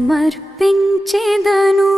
సమర్పించెదను.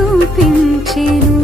చూపించెను.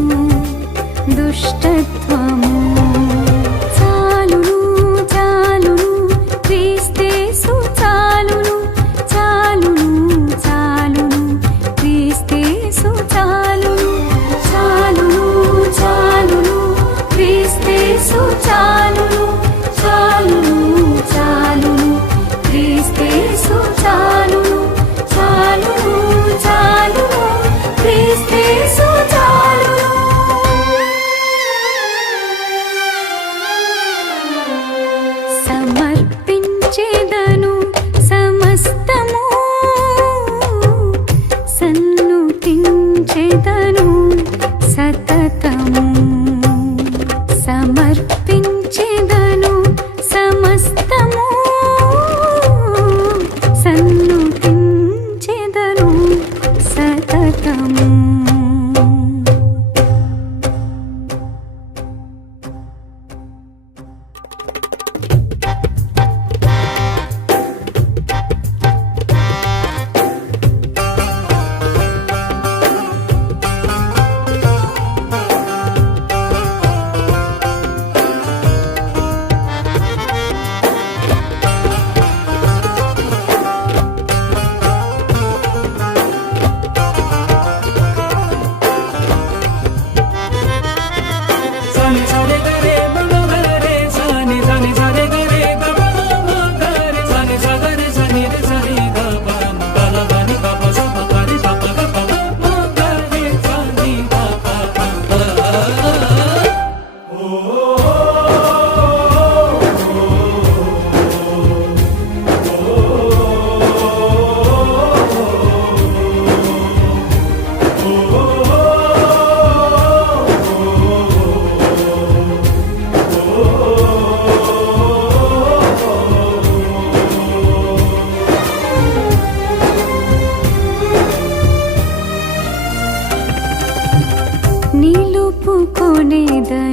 నిలుపుకొనేదను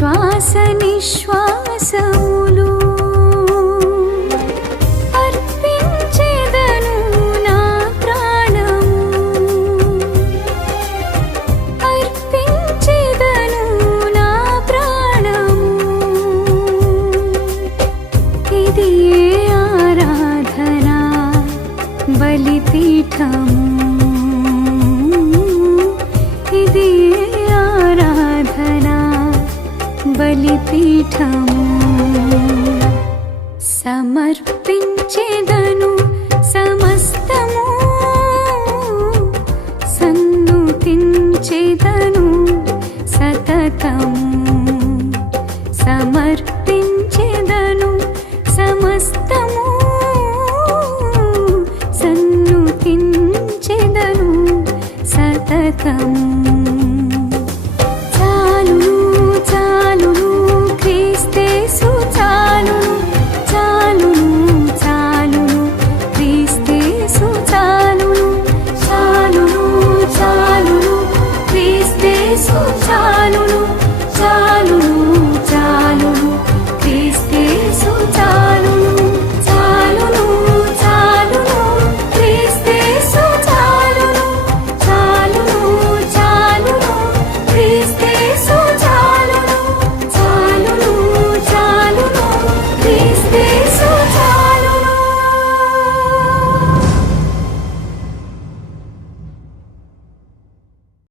శ్వాస నిశ్వాసములు అర్పించేదను నా ప్రాణము. అర్పించేదను నా ప్రాణము. ఇది ఆరాధన బలిపీఠము? పీఠము సమర్పించేదను సమస్తము. సన్నుతించేదను సతతము. సమర్పించేదను సమస్తము. సన్నుతించెదను సతతము.